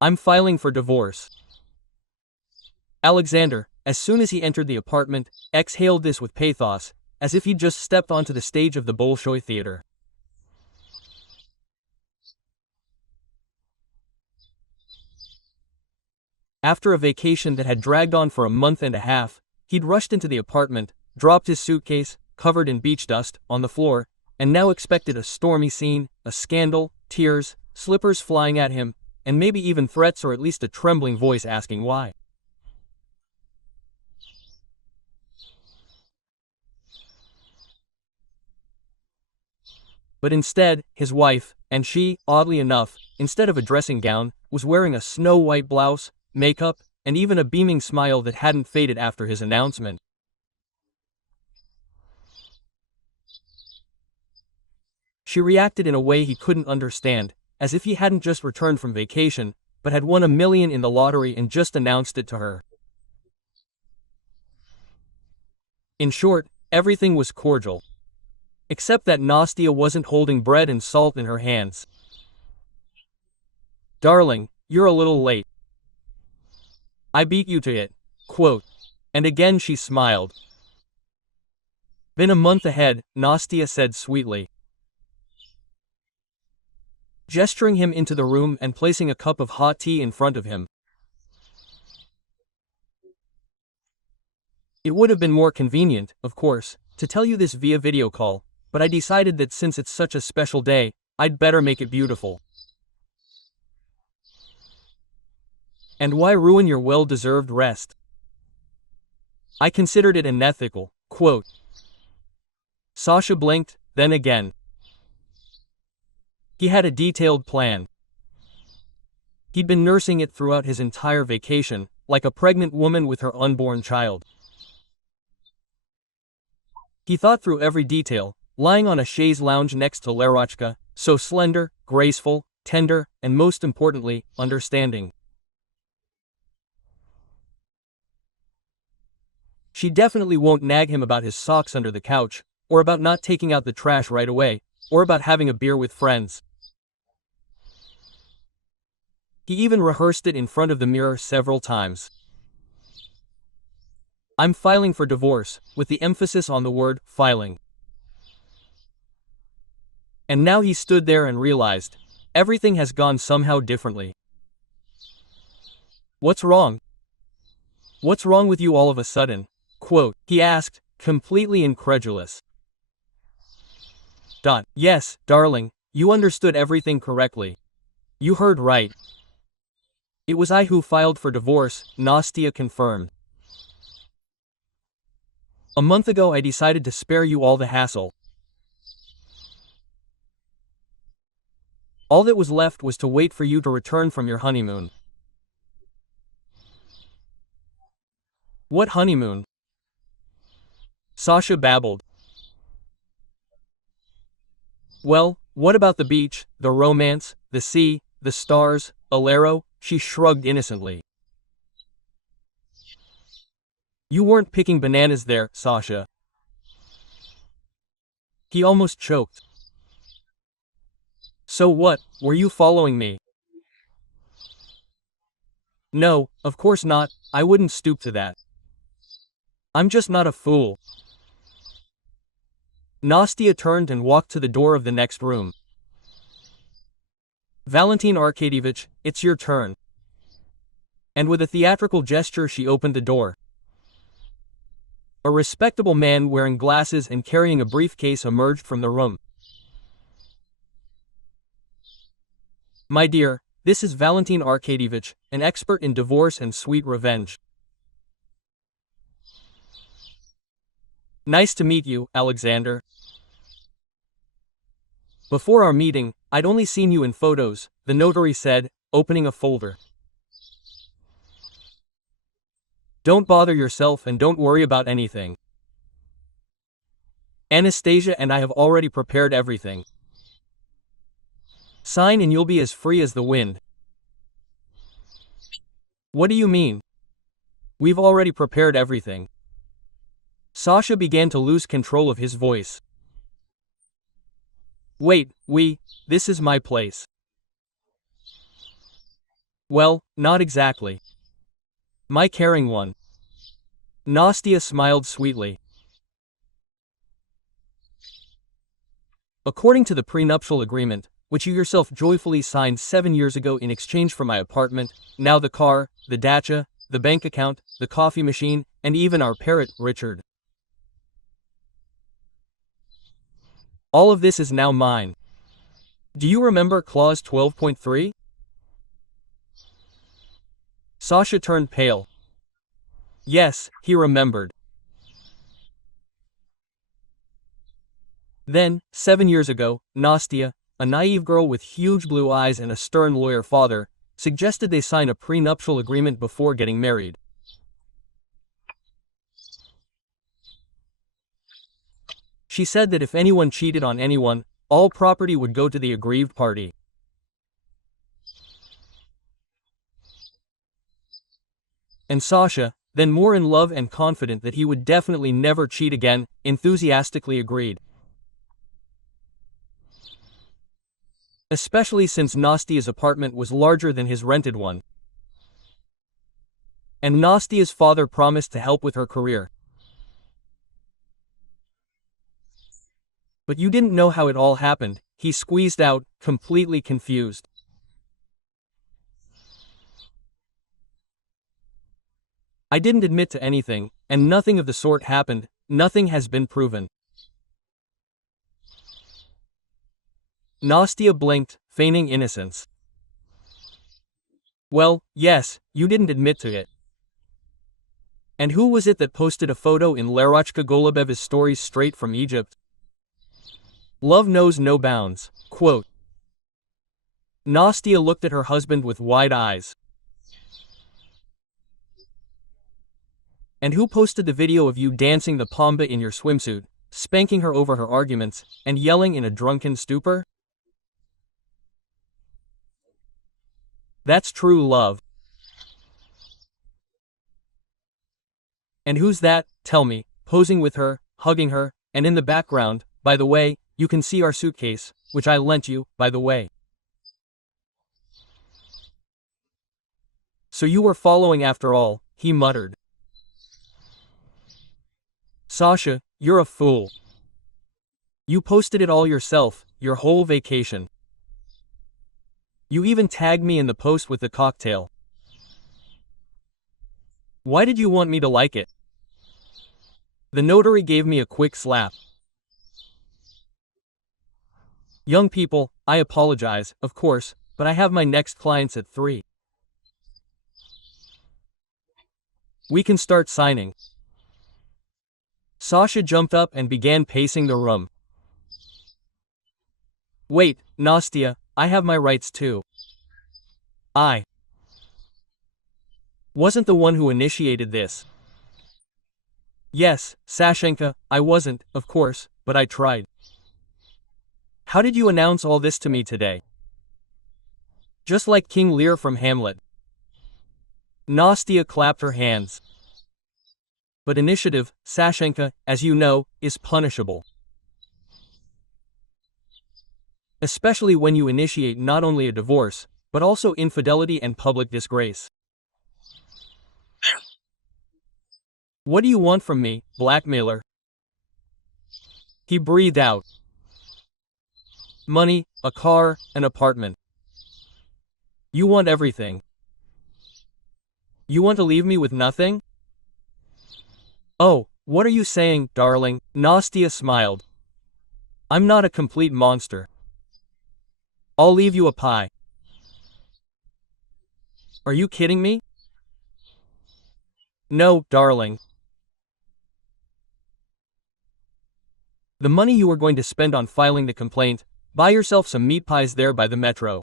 I'm filing for divorce. Alexander, as soon as he entered the apartment, exhaled this with pathos, as if he'd just stepped onto the stage of the Bolshoi Theater. After a vacation that had dragged on for a month and a half, he'd rushed into the apartment, dropped his suitcase, covered in beach dust, on the floor, and now expected a stormy scene, a scandal, tears, slippers flying at him, and maybe even threats or at least a trembling voice asking why. But instead, his wife, and she, oddly enough, instead of a dressing gown, was wearing a snow-white blouse, makeup, and even a beaming smile that hadn't faded after his announcement. She reacted in a way he couldn't understand, as if he hadn't just returned from vacation, but had won $1 million in the lottery and just announced it to her. In short, everything was cordial. Except that Настя wasn't holding bread and salt in her hands. "Darling, you're a little late. I beat you to it." Quote. And again she smiled. "Been a month ahead," Настя said sweetly, gesturing him into the room and placing a cup of hot tea in front of him. "It would have been more convenient, of course, to tell you this via video call, but I decided that since it's such a special day, I'd better make it beautiful. And why ruin your well-deserved rest? I considered it unethical." Quote. Sasha blinked, then again. He had a detailed plan. He'd been nursing it throughout his entire vacation, like a pregnant woman with her unborn child. He thought through every detail, lying on a chaise lounge next to Larochka, so slender, graceful, tender, and most importantly, understanding. She definitely won't nag him about his socks under the couch, or about not taking out the trash right away, or about having a beer with friends. He even rehearsed it in front of the mirror several times. "I'm filing for divorce," with the emphasis on the word filing. And now he stood there and realized, everything has gone somehow differently. "What's wrong? What's wrong with you all of a sudden?" Quote, he asked, completely incredulous. "Yes, darling, you understood everything correctly. You heard right. It was I who filed for divorce," Настя confirmed. "A month ago I decided to spare you all the hassle. All that was left was to wait for you to return from your honeymoon." "What honeymoon?" Sasha babbled. "Well, what about the beach, the romance, the sea, the stars, Alero?" She shrugged innocently. "You weren't picking bananas there, Sasha." He almost choked. "So what, were you following me?" "No, of course not, I wouldn't stoop to that. I'm just not a fool." Настя turned and walked to the door of the next room. "Valentin Arkadyevich, it's your turn." And with a theatrical gesture she opened the door. A respectable man wearing glasses and carrying a briefcase emerged from the room. "My dear, this is Valentin Arkadyevich, an expert in divorce and sweet revenge." "Nice to meet you, Alexander. Before our meeting, I'd only seen you in photos," the notary said, opening a folder. "Don't bother yourself and don't worry about anything. Anastasia and I have already prepared everything. Sign and you'll be as free as the wind." "What do you mean? We've already prepared everything." Sasha began to lose control of his voice. "Wait, this is my place." Well, not exactly. My caring one. Настя smiled sweetly. According to the prenuptial agreement, which you yourself joyfully signed 7 years ago in exchange for my apartment, now the car, the dacha, the bank account, the coffee machine, and even our parrot, Richard. All of this is now mine. Do you remember clause 12.3? Sasha turned pale. Yes, he remembered. Then, 7 years ago, Настя, a naive girl with huge blue eyes and a stern lawyer father, suggested they sign a prenuptial agreement before getting married. She said that if anyone cheated on anyone, all property would go to the aggrieved party. And Sasha, then more in love and confident that he would definitely never cheat again, enthusiastically agreed. Especially since Nastia's apartment was larger than his rented one. And Nastia's father promised to help with her career. But you didn't know how it all happened, he squeezed out, completely confused. I didn't admit to anything, and nothing of the sort happened, nothing has been proven. Настя blinked, feigning innocence. Well, yes, you didn't admit to it. And who was it that posted a photo in Larochka Golubeva's stories straight from Egypt? Love knows no bounds. Quote. Настя looked at her husband with wide eyes. And who posted the video of you dancing the pamba in your swimsuit, spanking her over her arguments, and yelling in a drunken stupor? That's true love. And who's that, tell me, posing with her, hugging her, and in the background, by the way, you can see our suitcase, which I lent you, by the way. So you were following after all, he muttered. Sasha, you're a fool. You posted it all yourself, your whole vacation. You even tagged me in the post with the cocktail. Why did you want me to like it? The notary gave me a quick slap. Young people, I apologize, of course, but I have my next clients at 3. We can start signing. Sasha jumped up and began pacing the room. Wait, Настя, I have my rights too. I wasn't the one who initiated this. Yes, Sashenka, I wasn't, of course, but I tried. How did you announce all this to me today? Just like King Lear from Hamlet. Настя clapped her hands. But initiative, Sashenka, as you know, is punishable. Especially when you initiate not only a divorce, but also infidelity and public disgrace. What do you want from me, blackmailer? He breathed out. Money, a car, an apartment. You want everything. You want to leave me with nothing? Oh, what are you saying, darling? Настя smiled. I'm not a complete monster. I'll leave you a pie. Are you kidding me? No, darling. The money you were going to spend on filing the complaint, buy yourself some meat pies there by the metro.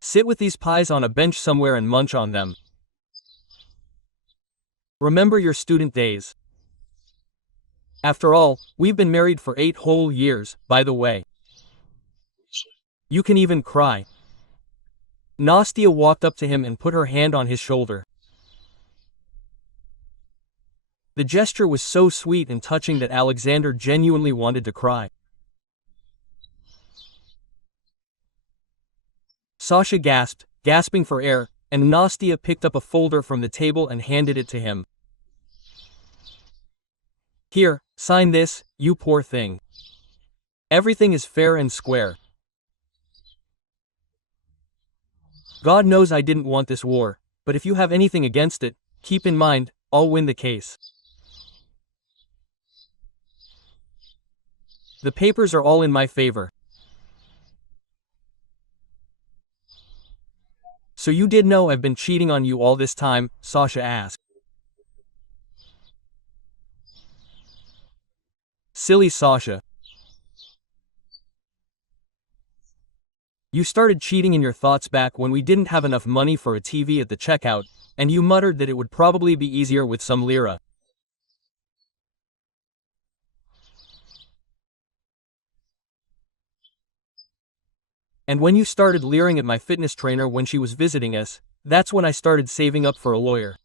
Sit with these pies on a bench somewhere and munch on them. Remember your student days. After all, we've been married for 8 whole years, by the way. You can even cry. Настя walked up to him and put her hand on his shoulder. The gesture was so sweet and touching that Alexander genuinely wanted to cry. Sasha gasped, gasping for air, and Nastia picked up a folder from the table and handed it to him. Here, sign this, you poor thing. Everything is fair and square. God knows I didn't want this war, but if you have anything against it, keep in mind, I'll win the case. The papers are all in my favor. So you did know I've been cheating on you all this time? Sasha asked. Silly Sasha. You started cheating in your thoughts back when we didn't have enough money for a TV at the checkout, and you muttered that it would probably be easier with some lira. And when you started leering at my fitness trainer when she was visiting us, that's when I started saving up for a lawyer.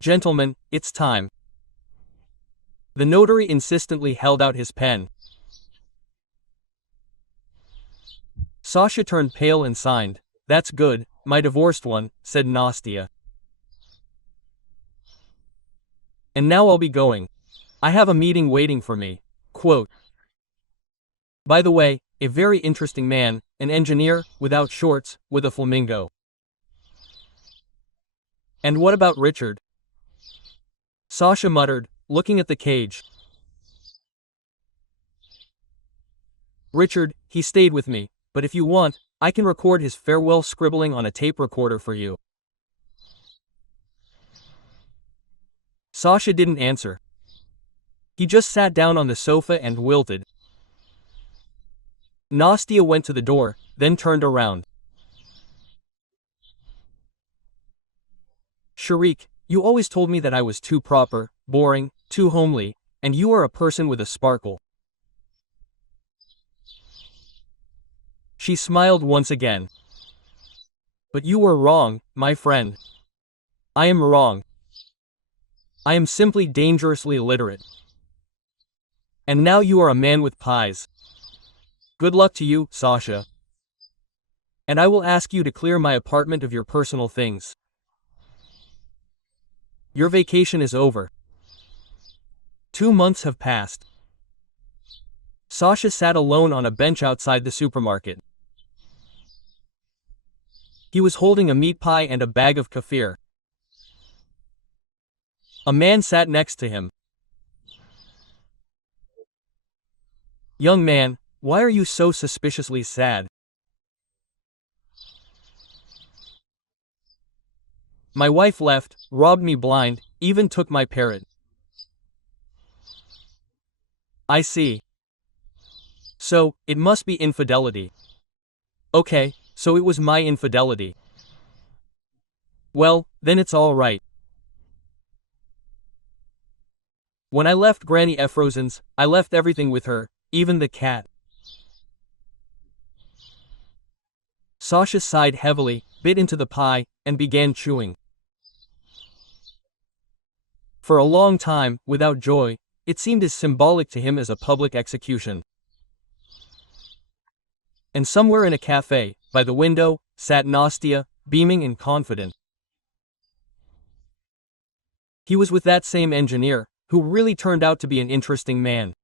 Gentlemen, it's time. The notary insistently held out his pen. Sasha turned pale and signed. That's good, my divorced one, said Nastia. And now I'll be going. I have a meeting waiting for me. Quote. By the way, a very interesting man, an engineer, without shorts, with a flamingo. And what about Richard? Sasha muttered, looking at the cage. Richard, he stayed with me, but if you want, I can record his farewell scribbling on a tape recorder for you. Sasha didn't answer. He just sat down on the sofa and wilted. Nastia went to the door, then turned around. Sharik, you always told me that I was too proper, boring, too homely, and you are a person with a sparkle. She smiled once again. But you were wrong, my friend. I am wrong. I am simply dangerously illiterate. And now you are a man with pies. Good luck to you, Sasha. And I will ask you to clear my apartment of your personal things. Your vacation is over. 2 months have passed. Sasha sat alone on a bench outside the supermarket. He was holding a meat pie and a bag of kefir. A man sat next to him. Young man, why are you so suspiciously sad? My wife left, robbed me blind, even took my parrot. I see. So, it must be infidelity. Okay, so it was my infidelity. Well, then it's all right. When I left Granny Efrosin's, I left everything with her, even the cat. Sasha sighed heavily, bit into the pie, and began chewing. For a long time, without joy, it seemed as symbolic to him as a public execution. And somewhere in a cafe, by the window, sat Nastia, beaming and confident. He was with that same engineer, who really turned out to be an interesting man.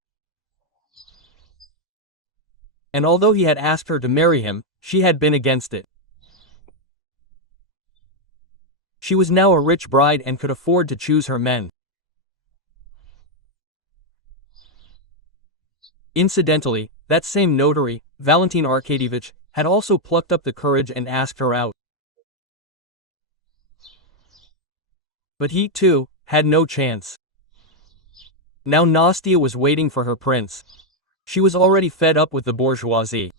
And although he had asked her to marry him, she had been against it. She was now a rich bride and could afford to choose her men. Incidentally, that same notary, Valentin Arkadievich, had also plucked up the courage and asked her out. But he, too, had no chance. Now Nastia was waiting for her prince. She was already fed up with the bourgeoisie.